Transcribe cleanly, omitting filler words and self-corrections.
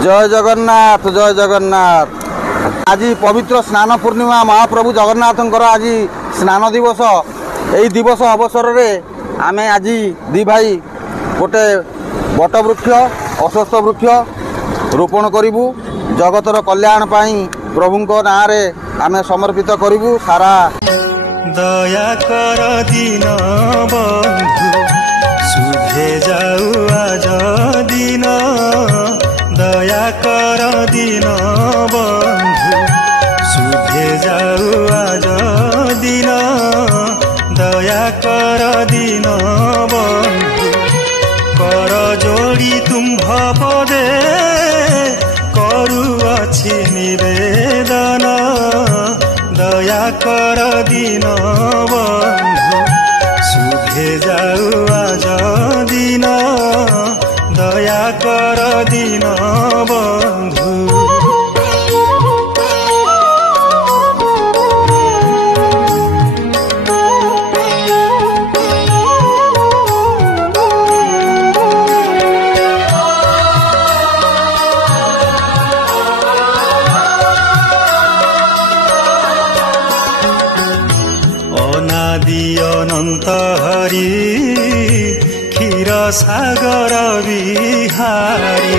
जय जगन्नाथ जय जगन्नाथ। आज पवित्र स्नान पूर्णिमा महाप्रभु जगन्नाथंकर आज स्नान दिवस। यही दिवस अवसर में आम आज दी भाई गोटे बट वृक्ष अश्वत्थ वृक्ष रोपण करूँ जगतर कल्याण पाई प्रभु ना रे आम समर्पित करूँ सारा। दया कर दीन बंधु शुभे जाऊ आज दिन दया कर दीन बंधु शुभे जाऊ आज दिन दया कर दीन बंधु कर जोड़ी तुम्भ पदे करुअछि निवेदन दया कर दीन बंधु शुभे जाऊ आज दिन दया कर दीन बंधु। अनादि अनंत हरि क्षीर सागर विहारी